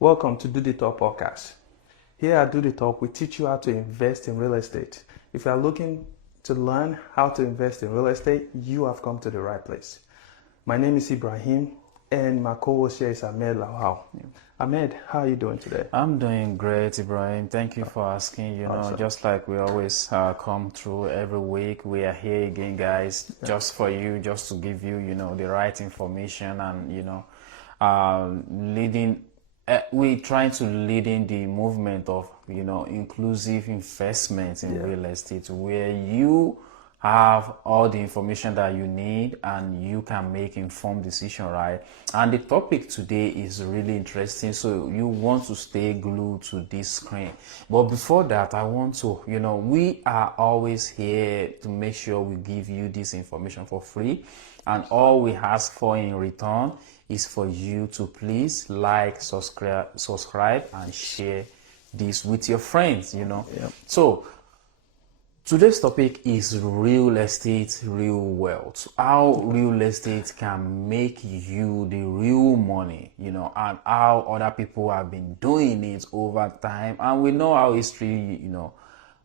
Welcome to Do the Talk podcast. Here at Do the Talk, we teach you how to invest in real estate. If you are looking to learn how to invest in real estate, you have come to the right place. My name is Ibrahim, and my co-host here is Ahmed Lawal. Ahmed, how are you doing today? I'm doing great, Ibrahim. Thank you for asking. Awesome. Just like we always come through every week, we are here again, guys, just for you, just to give you, the right information and, leading. We trying to lead in the movement of, inclusive investment in real estate, where you have all the information that you need and you can make informed decision, right? And the topic today is really interesting, so you want to stay glued to this screen. But before that, I want to, we are always here to make sure we give you this information for free, and all we ask for in return is for you to please like, subscribe and share this with your friends, So today's topic is real estate, real wealth. How real estate can make you the real money, and how other people have been doing it over time. And we know how history,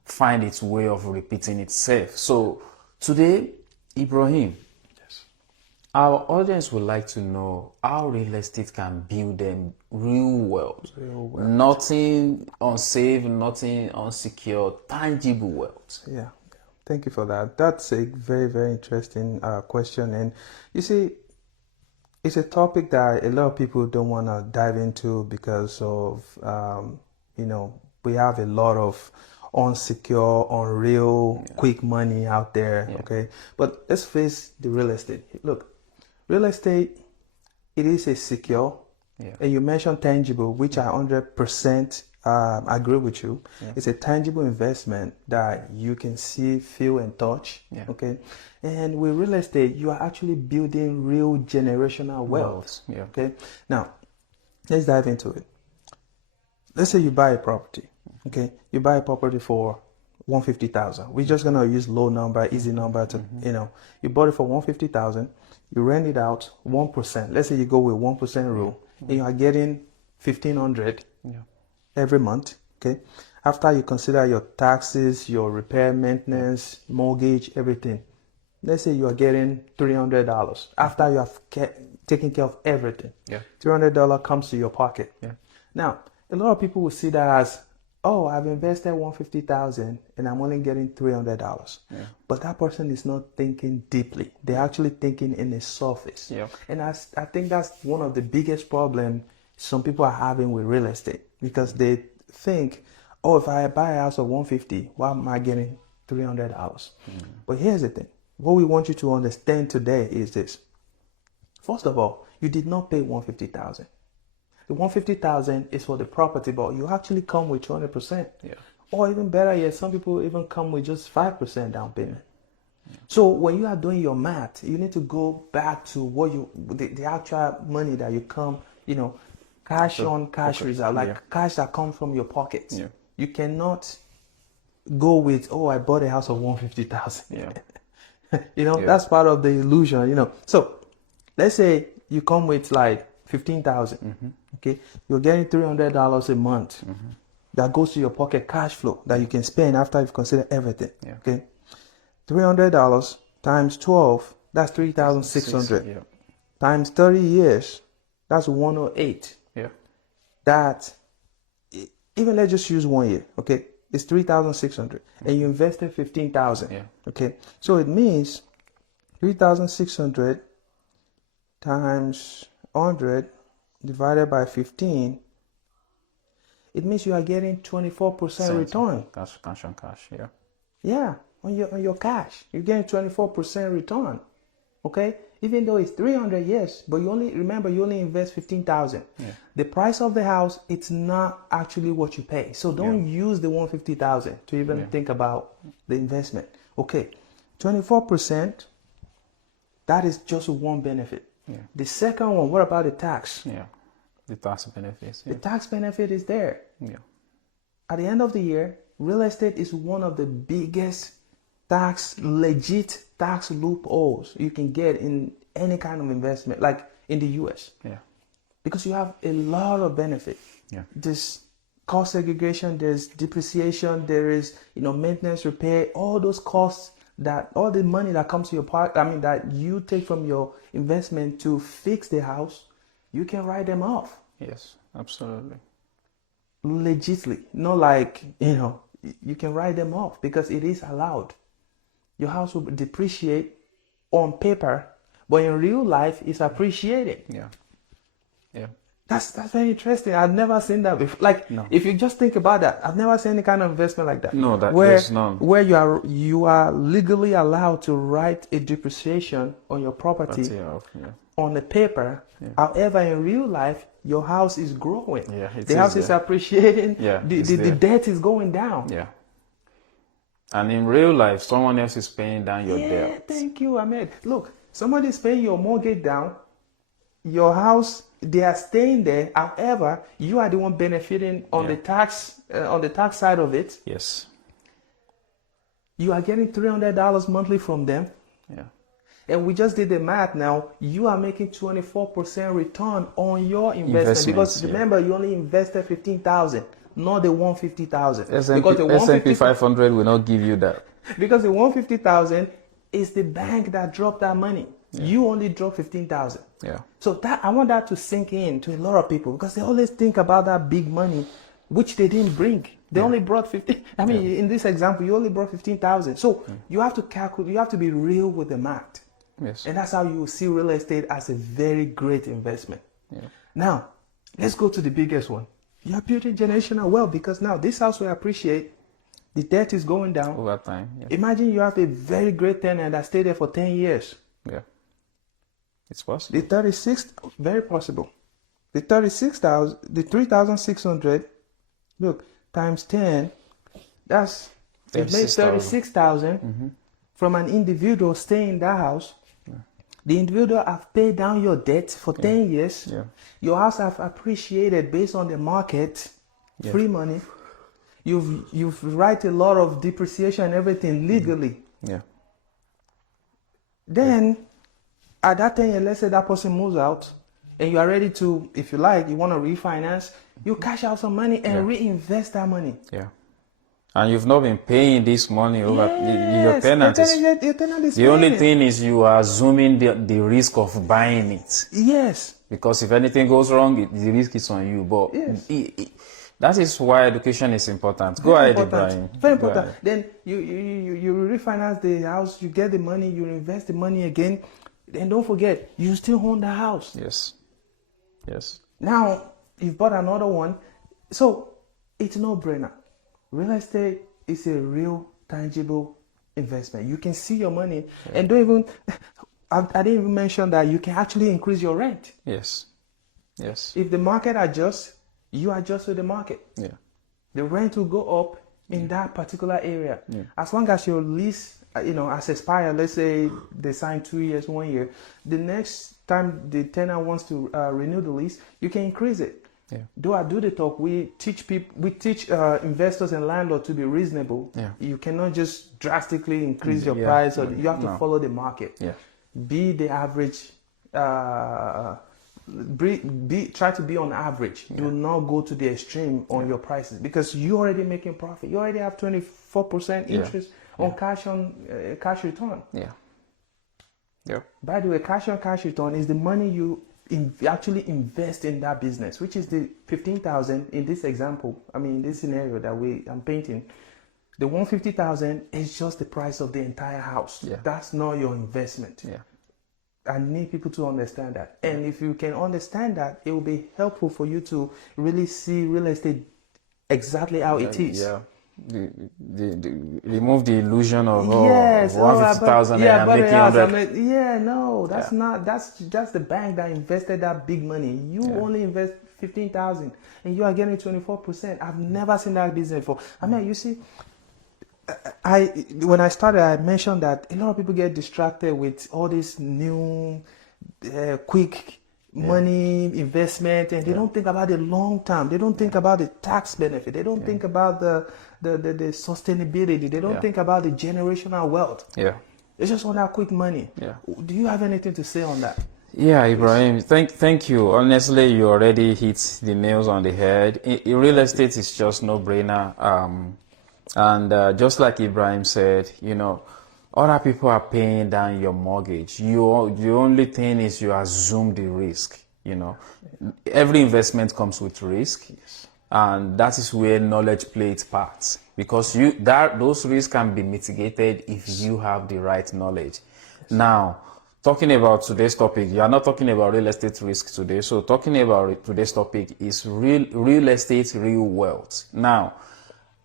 find its way of repeating itself. So today, Ibrahim, our audience would like to know how real estate can build them real wealth. Nothing unsafe, nothing unsecure, tangible wealth. Yeah, thank you for that. That's a very, very interesting question. And you see, it's a topic that a lot of people don't want to dive into because of, we have a lot of unsecure, unreal, quick money out there, okay? But let's face the real estate. Look, real estate, it is a secure, and you mentioned tangible, which I 100% agree with you. It's a tangible investment that you can see, feel, and touch, okay? And with real estate, you are actually building real generational wealth, okay? Now, let's dive into it. Let's say you buy a property, okay? You buy a property for 150,000. We're just gonna use low number, easy number to, you bought it for 150,000. You rent it out 1%. Let's say you go with 1% rule, and you are getting 1,500 every month. Okay, after you consider your taxes, your repair, maintenance, mortgage, everything. Let's say you are getting $300 after you have taken care of everything. $300 comes to your pocket. Now, a lot of people will see that as, oh, I've invested 150,000 and I'm only getting $300. But that person is not thinking deeply. They're actually thinking in the surface. And I think that's one of the biggest problems some people are having with real estate, because they think, oh, if I buy a house of 150, why am I getting $300? But here's the thing. What we want you to understand today is this. First of all, you did not pay 150,000. The 150,000 is for the property, but you actually come with 200%. Or even better yet, some people even come with just 5% down payment. So when you are doing your math, you need to go back to what the actual money that you come, cash on cash result, like cash that comes from your pocket. You cannot go with, oh, I bought a house of 150,000. That's part of the illusion, So let's say you come with like 15,000. Okay, you're getting $300 a month. That goes to your pocket cash flow that you can spend after you've considered everything. Okay, $300 times 12, that's 3,600. Times 30 years, that's 108. That, even let's just use 1 year. Okay, it's 3,600, and you invested 15,000. Okay, so it means 3,600 times 100 divided by 15, it means you are getting 24% return. Cash on cash, on your cash. You're getting 24% return. Okay? Even though it's 300 years, but you only invest 15,000. The price of the house, it's not actually what you pay. So don't use the 150,000 to even think about the investment. Okay, 24%, that is just one benefit. The second one, what about the tax? The tax benefits. The tax benefit is there. At the end of the year, real estate is one of the biggest legit tax loopholes you can get in any kind of investment, like in the US. because you have a lot of benefit. Yeah. There's cost segregation, there's depreciation, there is, maintenance, repair, all those costs, that all the money that comes to your part, that you take from your investment to fix the house, you can write them off. Yes, absolutely. Legitly, not like, you can write them off because it is allowed. Your house will depreciate on paper, but in real life, it's appreciated. Yeah. Yeah. That's very interesting. I've never seen that before. Like, No. if you just think about that, I've never seen any kind of investment like that. No, there's none. Where you are legally allowed to write a depreciation on your property on the paper. Yeah. However, in real life, your house is growing. Yeah, the house is appreciating. Yeah, the debt is going down. Yeah. And in real life, someone else is paying down your debt. Yeah, thank you, Ahmed. Look, somebody is paying your mortgage down. Your house, they are staying there. However, you are the one benefiting on the tax side of it. Yes. You are getting $300 monthly from them. Yeah. And we just did the math now. You are making 24% return on your investment because remember, you only invested 15,000, not the 150,000. Because the S&P 500 will not give you that. Because the 150,000 is the bank that dropped that money. Yeah. You only dropped 15,000. Yeah. So I want that to sink in to a lot of people because they always think about that big money, which they didn't bring. They only brought 15. In this example, you only brought 15,000. So you have to calculate. You have to be real with the math. Yes. And that's how you see real estate as a very great investment. Yeah. Now, let's go to the biggest one. You are building generational wealth because now this house will appreciate. The debt is going down over time. Yeah. Imagine you have a very great tenant that stayed there for 10 years. Yeah. It's possible. The 36, very possible. The 36,000, the 3,600, look, times 10, that's, it makes 36,000 from an individual staying in that house. Yeah. The individual have paid down your debt for 10 years. Yeah. Your house have appreciated based on the market, free money. You've write a lot of depreciation and everything legally. Yeah. Then, at that 10 years, let's say that person moves out, and you are ready to, if you like, you want to refinance, you cash out some money and reinvest that money. Yeah. And you've not been paying this money over your tenant. Your tenant is the only thing is you are assuming the risk of buying it. Yes. Because if anything goes wrong, the risk is on you. But that is why education is important. Go ahead, Ibrahim. Very important. Then you refinance the house, you get the money, you invest the money again. Then don't forget, you still own the house. Yes. Yes. Now, you've bought another one. So, it's no brainer. Real estate is a real, tangible investment. You can see your money. Yeah. And don't even, I didn't even mention that you can actually increase your rent. Yes. Yes. If the market adjusts, you adjust with the market. Yeah. The rent will go up in that particular area. Yeah. As long as your lease, has expired, let's say they sign 2 years, 1 year, the next time the tenant wants to renew the lease, you can increase it. Yeah. Though I do the talk, we teach investors and landlords to be reasonable. Yeah. You cannot just drastically increase your price, or you have to follow the market. Yeah. Be the average. Try to be on average. Do not go to the extreme on your prices because you're already making profit. You already have 24% interest on cash return. Yeah. Yeah. By the way, cash on cash return is the money you actually invest in that business, which is the 15,000 in this example. In this scenario that I'm painting, the 150,000 is just the price of the entire house. Yeah. That's not your investment. Yeah. I need people to understand that. And if you can understand that, it will be helpful for you to really see real estate exactly how it is. Yeah. Remove the illusion of 150,000 and I'm making 100. No, that's not. That's just the bank that invested that big money. You only invest 15,000 and you are getting 24%. I've never seen that business before. You see, when I started, I mentioned that a lot of people get distracted with all this new, quick money investment, and they don't think about the long term. They don't think about the tax benefit. They don't think about the sustainability. They don't think about the generational wealth. Yeah. They just want that quick money. Yeah. Do you have anything to say on that? Yeah, Yes. Ibrahim, thank you. Honestly, you already hit the nails on the head. Real Thank you. estate is just no brainer. And just like Ibrahim said, other people are paying down your mortgage. The only thing is you assume the risk. Every investment comes with risk, Yes. and that is where knowledge plays its part, because those risks can be mitigated if Yes. you have the right knowledge. Yes. Now, talking about today's topic, you are not talking about real estate risk today. So talking about today's topic is real estate, real wealth. Now,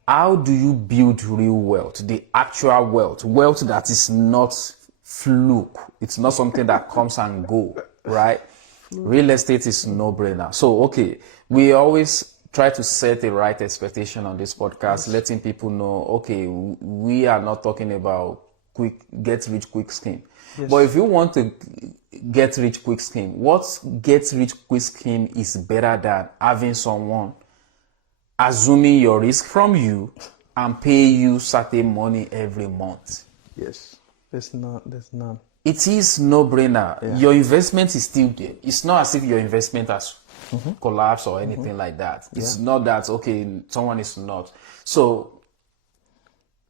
how do you build real wealth? The actual wealth that is not fluke. It's not something that comes and go, right? Fluke. Real estate is no brainer. So, okay, we always try to set the right expectation on this podcast, Yes. letting people know, okay, we are not talking about get rich quick scheme. Yes. But if you want to get rich quick scheme, what get rich quick scheme is better than having someone assuming your risk from you and pay you certain money every month? Yes. There's not. There's none. It is no brainer. Yeah. Your investment is still there. It's not as if your investment has collapsed or anything like that. It's not that, okay, someone is not. So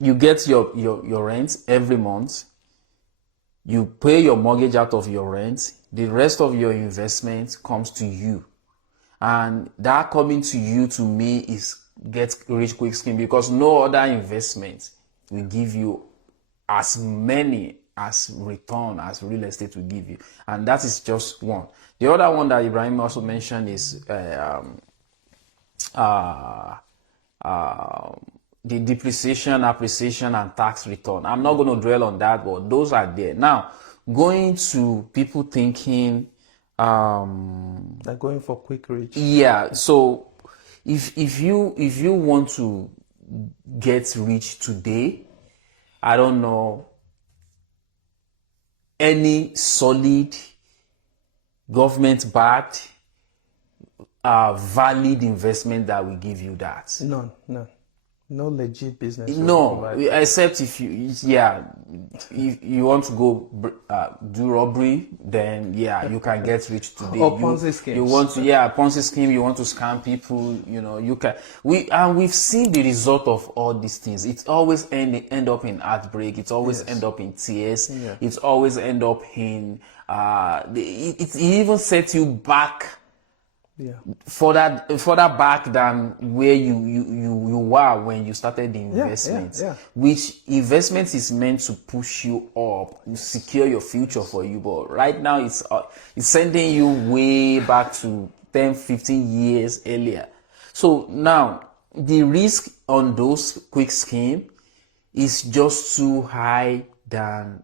you get your rent every month. You pay your mortgage out of your rent. The rest of your investment comes to you. And that coming to you, to me, is get rich quick scheme, because no other investment will give you as many as return as real estate will give you. And that is just one. The other one that Ibrahim also mentioned is the depreciation, appreciation, and tax return. I'm not going to dwell on that, but those are there. Now, going to people thinking, They're going for quick reach. yeah. So, if you want to get rich today, I don't know any solid government-backed valid investment that will give you that. None. None. No legit business. Will No, provide. except if you want to go do robbery, then you can get rich today. Or Ponzi schemes. You want to, Ponzi scheme. You want to scam people. You can. We've seen the result of all these things. It always end up in heartbreak. It always end up in tears. Yeah. It always end up in it even sets you back. Yeah. Further back than where you were when you started the investment. Yeah. Which investment is meant to push you up, secure your future for you. But right now it's sending you way back to 10, 15 years earlier. So now the risk on those quick scheme is just too high than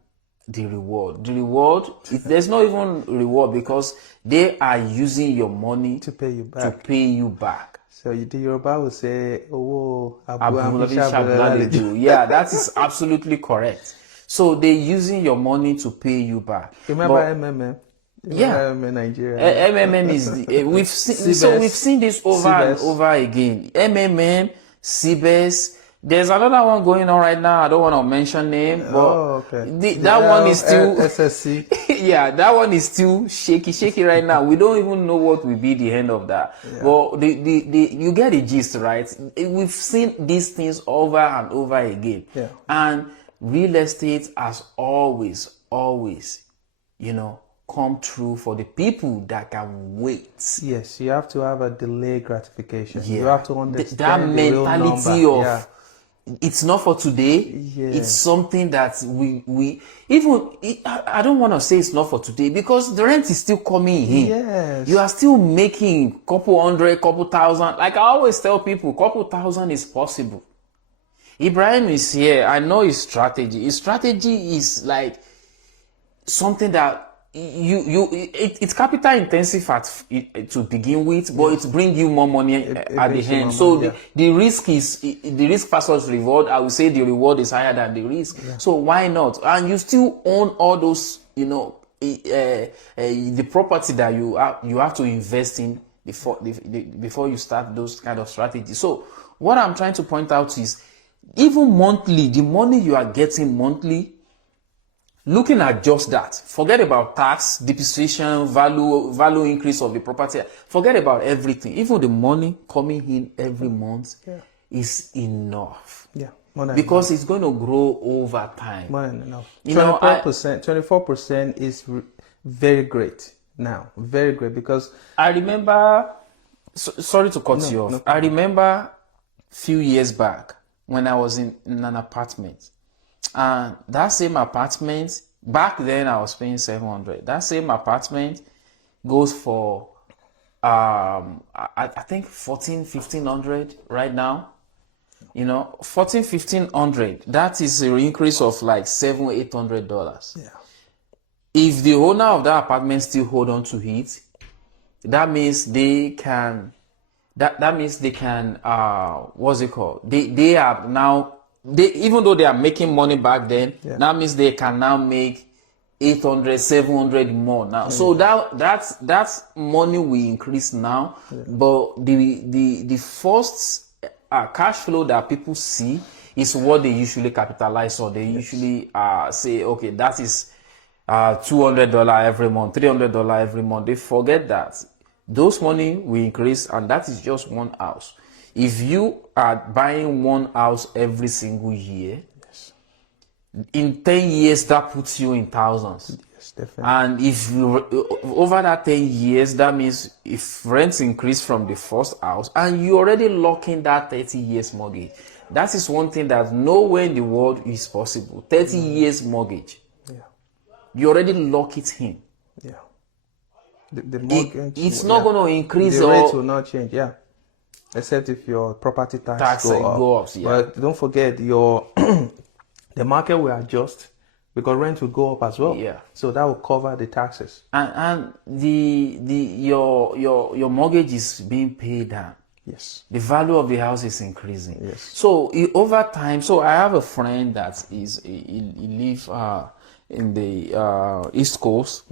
the reward. The reward, there's not even reward, because they are using your money To pay you back. So the Yoruba will say, "Oh, Yeah, that is absolutely correct. So they're using your money to pay you back. Remember But MMM? Yeah. MMM Nigeria. MMM is we've seen this over and CBS. over again. MMM, CBS. There's another one going on right now. I don't want to mention name, but Oh, okay. that one is still SSC. yeah, that one is still shaky right now. We don't even know what will be the end of that. But you get the gist, right? We've seen these things over and over again. Yeah. And real estate has always, come true for the people that can wait. Yes, you have to have a delayed gratification. Yeah. You have to understand that the real mentality number. of Yeah. it's not for today. Yeah. It's something that we even I don't want to say it's not for today, because the rent is still coming in. Yes. You are still making couple hundred, couple thousand. Like I always tell people, couple thousand is possible. Ibrahim is here. I know his strategy. His strategy is like something that it's capital intensive to begin with, but it brings you more money at the brings you end. more So money, the risk versus reward. I would say the reward is higher than the risk. So why not? And you still own all those, the property that you have to invest in before you start those kind of strategies. So what I'm trying to point out is, even monthly, the money you are getting monthly, looking at just that, forget about tax, depreciation, value increase of the property, forget about everything. Even the money coming in every month is enough. Yeah. More than Because it's going to grow over time. more than enough. You know, 24% is very great now. Very great because I remember, sorry to cut you off. no I remember few years back when I was in an apartment, and that same apartment, back then I was paying 700. That same apartment goes for I think 1500 right now. You know, 1500, that is an increase of like $700-800. yeah. If the owner of that apartment still hold on to it, that means they can what's it called, they are now, they, even though they are making money back then, that means they can now make 800 700 more now. So that's money will increase now, but the first cash flow that people see is what they usually capitalize on. They usually say, okay, that is $200 every month, $300 every month. They forget that those money will increase, and that is just one house. If you are buying one house every single year, in 10 years that puts you in thousands. Yes, definitely. And if you, over that 10 years, that means if rents increase from the first house and you already lock in that 30 years mortgage, that is one thing that nowhere in the world is possible. 30 years mortgage. Yeah. You already lock it in. Yeah. The mortgage, it's not going to increase, the rates or will not change. Yeah. Except if your property tax go up. Yeah. But don't forget your the market will adjust because rent will go up as well. Yeah. So that will cover the taxes. And your mortgage is being paid down. Yes. The value of the house is increasing. Yes. So over time, so I have a friend that is he live in the East Coast,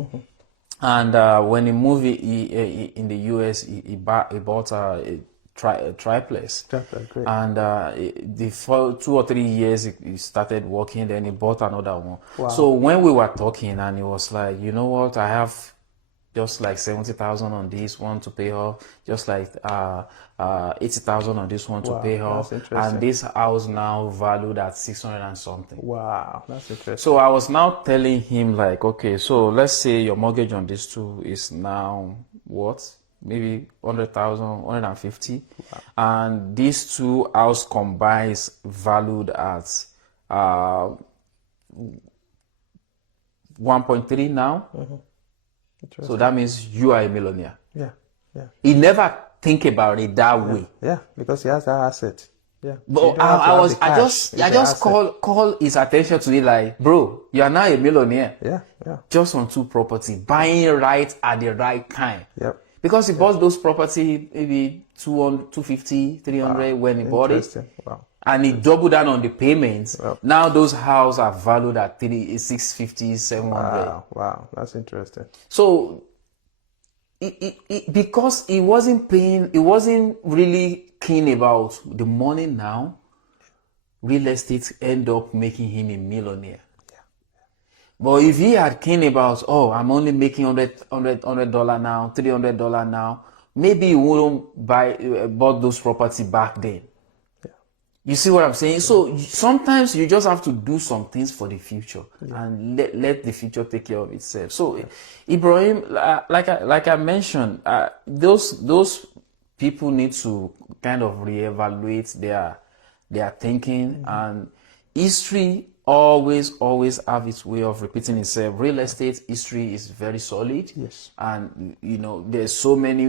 and when he moved in the US, he bought a triplex. Great. And the 2 or 3 years he started working, then he bought another one. Wow. So when we were talking, and he was like, you know what, I have just like 70,000 on this one to pay off, just like 80,000 on this one to pay off, and this house now valued at 600 and something. Wow, that's interesting. So I was now telling him, like, okay, so let's say your mortgage on these two is now what? Maybe 100,000, 150, and these two house combines valued at 1.3 now. So that means you are a millionaire. Yeah, yeah. He never think about it that way. Yeah, because he has that asset. Yeah. But I just call his attention to it, like, bro, you are now a millionaire. Yeah, yeah. Just on 2 property, buying right at the right time. Yep. Because he bought those property maybe 200, 250, 300 when he bought it. Wow. And he doubled down on the payments. Now those houses are valued at 650, 700. Wow, that's interesting. So because he wasn't really keen about the money now, real estate end up making him a millionaire. But if he had keen about, oh, I'm only making $100 now, $300 now, maybe he wouldn't bought those property back then. Yeah. You see what I'm saying? So sometimes you just have to do some things for the future and let the future take care of itself. So Ibrahim, like I mentioned, those people need to kind of reevaluate their thinking, and history always have its way of repeating itself. Real estate history is very solid. Yes. And there's so many,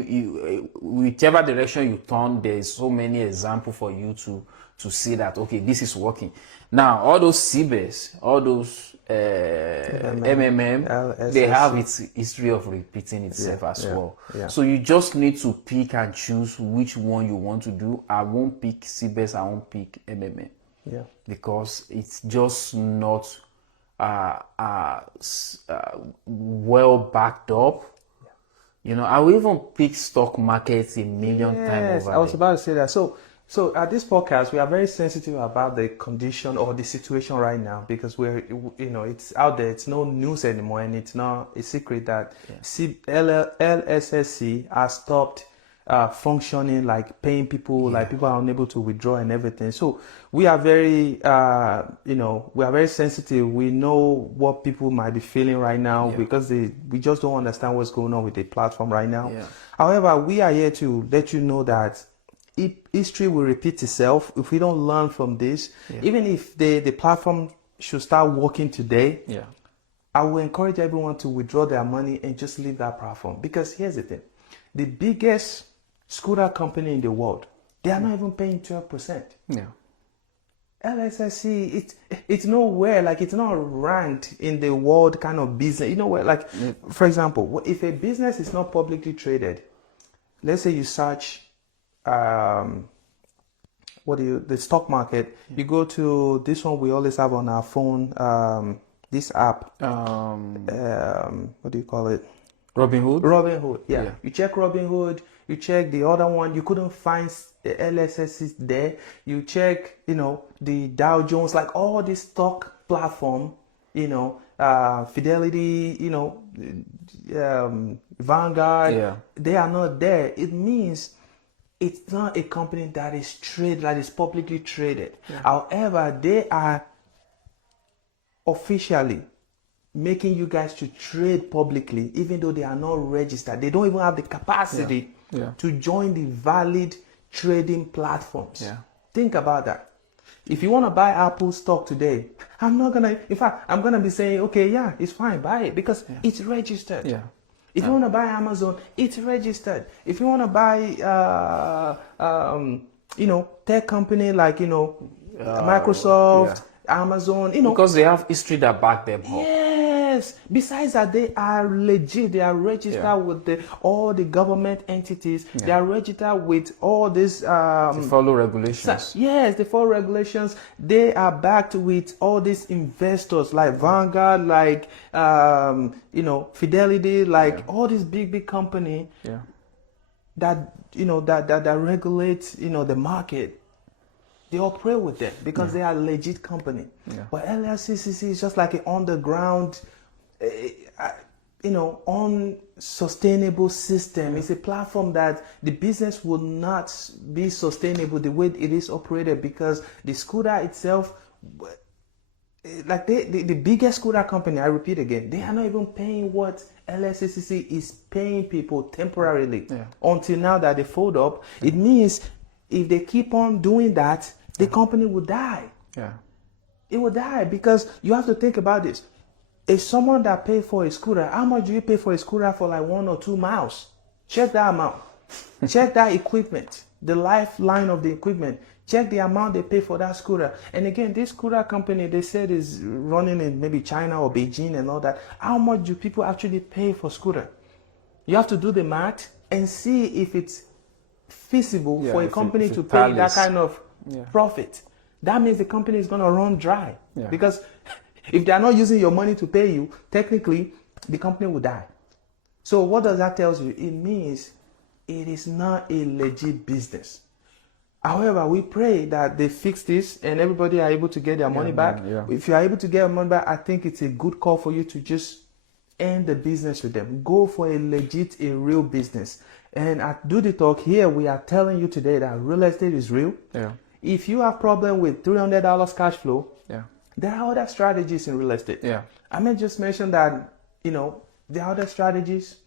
whichever direction you turn, there's so many examples for you to see that, okay, this is working. Now, all those CBES, all those MMM, they have its history of repeating itself as well. Yeah. So you just need to pick and choose which one you want to do. I won't pick CBES, I won't pick MMM. Yeah. Because it's just not well backed up. I will even pick stock markets a million times over. I was about to say that. So So at this podcast, we are very sensitive about the condition or the situation right now because it's out there. It's no news anymore, and it's not a secret that LSSC has stopped functioning, like paying people, like people are unable to withdraw and everything. So we are very, we are very sensitive. We know what people might be feeling right now because we just don't understand what's going on with the platform right now. Yeah. However, we are here to let you know that history will repeat itself if we don't learn from this. Even if the platform should start working today, I will encourage everyone to withdraw their money and just leave that platform. Because here's the thing, the biggest scooter company in the world, they are not even paying 12%. Yeah. LSSC, it's nowhere, like it's not ranked in the world kind of business. You know where, like, for example, if a business is not publicly traded, let's say you search the stock market, you go to this one we always have on our phone, this app, what do you call it? Robinhood. Yeah. You check Robinhood, you check the other one, you couldn't find the LSS there. You check, the Dow Jones, like all this stock platform, Fidelity, Vanguard, they are not there. It means it's not a company that is traded, that is publicly traded. However, they are officially making you guys to trade publicly, even though they are not registered. They don't even have the capacity to join the valid trading platforms. Think about that. If you want to buy Apple stock today, I'm going to be saying, okay, yeah, it's fine, buy it because it's registered. If you want to buy Amazon, it's registered. If you want to buy, tech company like, Microsoft, Amazon, because they have history that back them up. Yes. Besides that, they are legit. They are registered with all the government entities. They are registered with all these. They follow regulations. Yes, they follow regulations. They are backed with all these investors like Vanguard, like Fidelity, like all these big company. That that regulates the market. They operate with them because they are a legit company. But LLCCC is just like an underground, unsustainable system. It's a platform that the business will not be sustainable the way it is operated because the scooter itself, like the biggest scooter company, I repeat again, they are not even paying what LSCCC is paying people temporarily until now that they fold up. It means if they keep on doing that, the company will die. It will die because you have to think about this. If someone that paid for a scooter, how much do you pay for a scooter for like 1 or 2 miles? Check that amount. Check that equipment, the lifeline of the equipment. Check the amount they pay for that scooter. And again, this scooter company, they said is running in maybe China or Beijing and all that. How much do people actually pay for scooter? You have to do the math and see if it's feasible for a company to pay that kind of profit. That means the company is going to run dry because if they are not using your money to pay you, technically the company will die. So what does that tell you? It means it is not a legit business. However, we pray that they fix this and everybody are able to get their money back. If you are able to get your money back, I think it's a good call for you to just end the business with them. Go for a legit, a real business. And at Do The Talk here, we are telling you today that real estate is real. If you have problem with $300 cash flow, there are other strategies in real estate. I may just mention that, there are other strategies.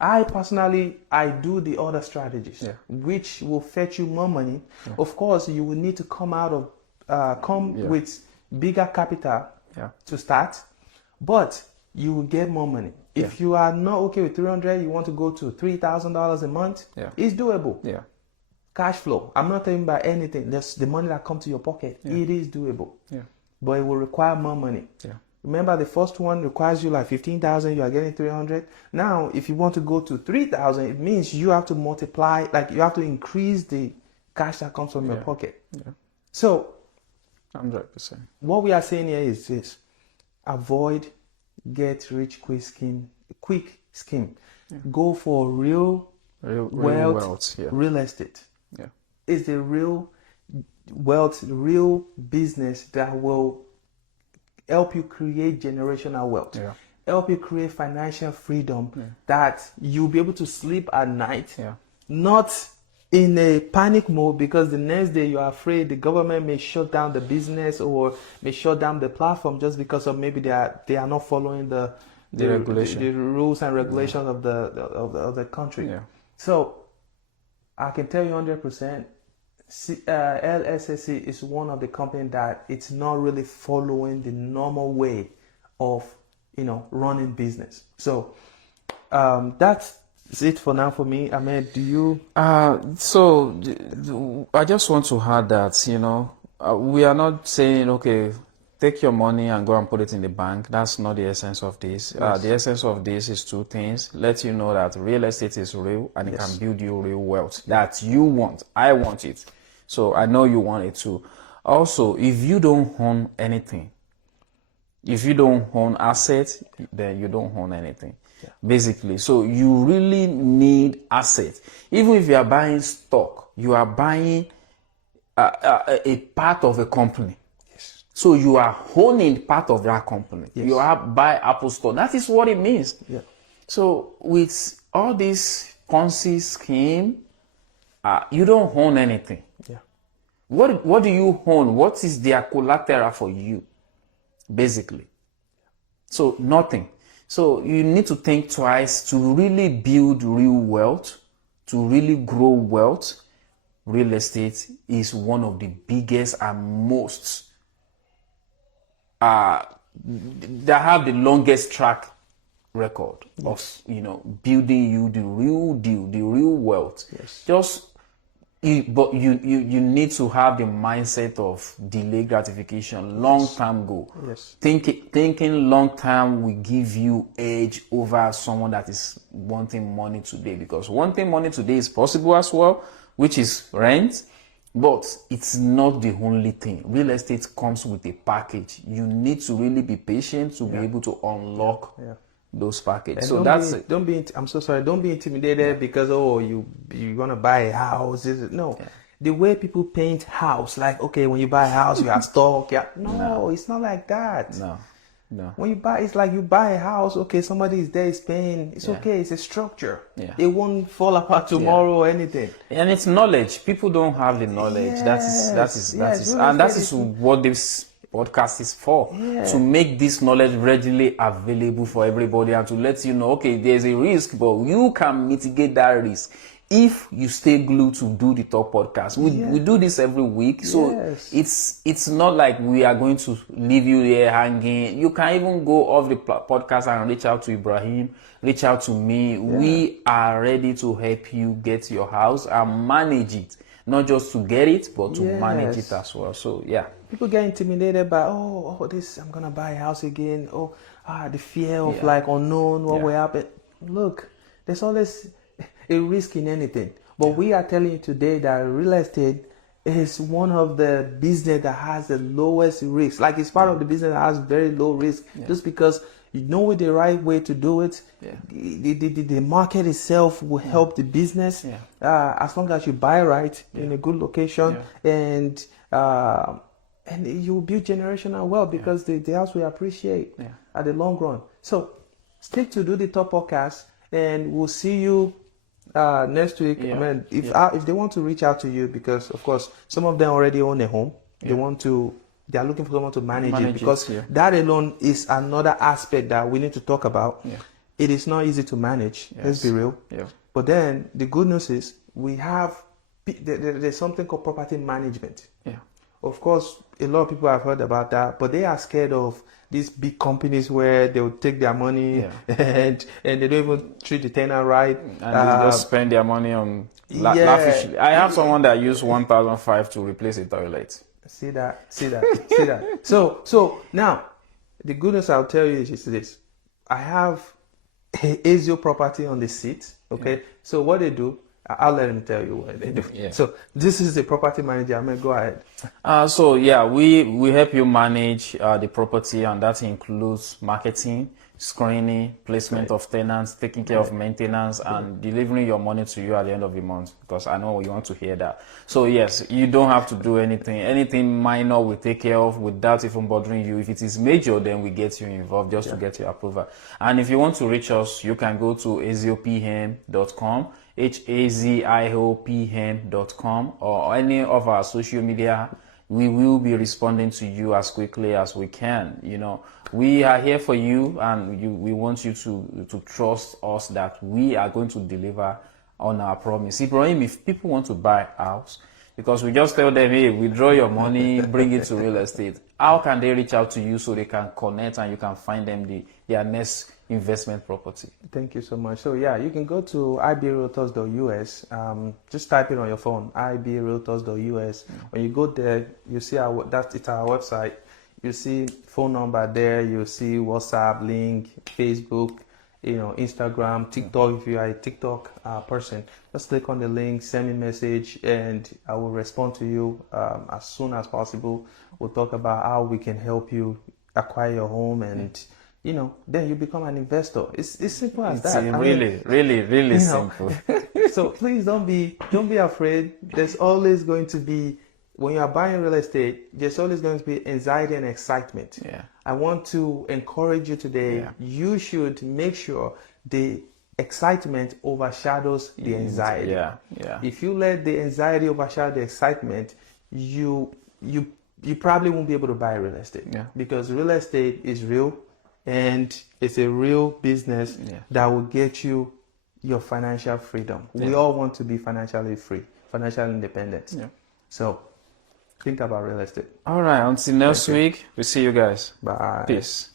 I personally, I do the other strategies, which will fetch you more money. Of course, you will need to come with bigger capital to start, but you will get more money. If you are not okay with 300, you want to go to $3,000 a month, it's doable. Cash flow. I'm not talking about anything. That's the money that comes to your pocket. It is doable. But it will require more money. Remember, the first one requires you like 15,000. You are getting 300. Now, if you want to go to 3,000, it means you have to multiply. Like you have to increase the cash that comes from your pocket. So, 100%. What we are saying here is this: avoid get rich quick scheme. Go for real wealth, real estate. It's the real wealth, real business that will help you create generational wealth, Yeah. help you create financial freedom, that you'll be able to sleep at night, Yeah. not in a panic mode because the next day you're afraid the government may shut down the business or may shut down the platform just because of maybe they are not following The regulation. the rules and regulations of the country. Yeah. So I can tell you 100%, LSSC is one of the companies that it's not really following the normal way of running business. So that's it for now for me. Ahmed, do you? I just want to add that, we are not saying, okay, take your money and go and put it in the bank. That's not the essence of this. Yes. The essence of this is two things. Let you know that real estate is real and it Yes. can build you real wealth that you want. I want it. So I know you want it too. Also, if you don't own anything, if you don't own assets, then you don't own anything. Basically, so you really need assets. Even if you are buying stock, you are buying a part of a company. Yes. So you are owning part of that company. Yes. You are buy Apple Store. That is what it means. Yeah. So with all this Ponzi scheme, you don't own anything. Yeah. What do you own? What is their collateral for you? Basically. So nothing. So you need to think twice to really build real wealth, to really grow wealth. Real estate is one of the biggest and most that have the longest track record of building you the real deal, the real wealth. Yes. But you need to have the mindset of delay gratification, long-term goal. Yes. Thinking long-term will give you edge over someone that is wanting money today, because wanting money today is possible as well, which is rent, but it's not the only thing. Real estate comes with a package. You need to really be patient to be able to unlock those packages. And So I'm so sorry. Don't be intimidated because you want to buy a house. No, the way people paint house, like okay, when you buy a house, you have stock. Yeah, no, it's not like that. No. When you buy, it's like you buy a house. Okay, somebody is there, is paying. It's okay. It's a structure. Yeah. It won't fall apart tomorrow or anything. And it's knowledge. People don't have the knowledge. Yes. And that is what this podcast is for. To make this knowledge readily available for everybody and to let you know, okay, there's a risk, but you can mitigate that risk if you stay glued to Do the Talk podcast. We do this every week, so it's not like we are going to leave you there hanging. You can even go off the podcast and reach out to Ibrahim, reach out to me. We are ready to help you get your house and manage it, not just to get it, but to manage it as well. So people get intimidated by this, I'm gonna buy a house again. The fear of like unknown, what will happen. Look, there's always a risk in anything, but we are telling you today that real estate is one of the business that has the lowest risk. Like it's part of the business that has very low risk, just because you know the right way to do it. The market itself will help the business as long as you buy right in a good location, and you will build generational wealth because the house will appreciate at the long run. So stick to Do the Top podcast, and we'll see you next week. I mean, if they want to reach out to you, because of course some of them already own a home, they are looking for someone to manage it, because that alone is another aspect that we need to talk about. It is not easy to manage. Let's be real. But then the good news is there's something called property management. Of course, a lot of people have heard about that, but they are scared of these big companies where they will take their money and they don't even treat the tenant right. And they just spend their money on lavishly. I have someone that used 1,500 to replace a toilet. See that. So now, the good news I'll tell you is this. I have Azio property on the seat. Okay. So what they do, I'll let him tell you what they do. So this is the property manager. I mean, go ahead. We help you manage the property, and that includes marketing. screening, placement of tenants, taking care of maintenance, and delivering your money to you at the end of the month, because I know you want to hear that. So yes, you don't have to do anything. Anything minor we take care of without even bothering you. If it is major, then we get you involved just to get your approval. And if you want to reach us, you can go to aziopm.com, haziopm.com, or any of our social media. We will be responding to you as quickly as we can. You know, we are here for you, and we want you to trust us that we are going to deliver on our promise. Ibrahim, if people want to buy a house, because we just tell them, hey, withdraw your money, bring it to real estate, how can they reach out to you so they can connect and you can find them their next investment property? Thank you so much. So yeah, you can go to ibrealtors.us. Just type it on your phone, ibrealtors.us. When you go there, you see it's our website. You see phone number there. You see WhatsApp link, Facebook, Instagram, TikTok. If you are a TikTok person, just click on the link, send me a message, and I will respond to you as soon as possible. We'll talk about how we can help you acquire your home, and then you become an investor. It's simple as that. It's really simple. So please don't be afraid. There's always going to be, when you are buying real estate, there's always going to be anxiety and excitement. Yeah. I want to encourage you today. Yeah. You should make sure the excitement overshadows the anxiety. Yeah. If you let the anxiety overshadow the excitement, you probably won't be able to buy real estate. Yeah. Because real estate is real, and it's a real business that will get you your financial freedom. We all want to be financially free, financially independent. Yeah. So think about real estate. All right. Until next week, we see you guys. Bye. Peace.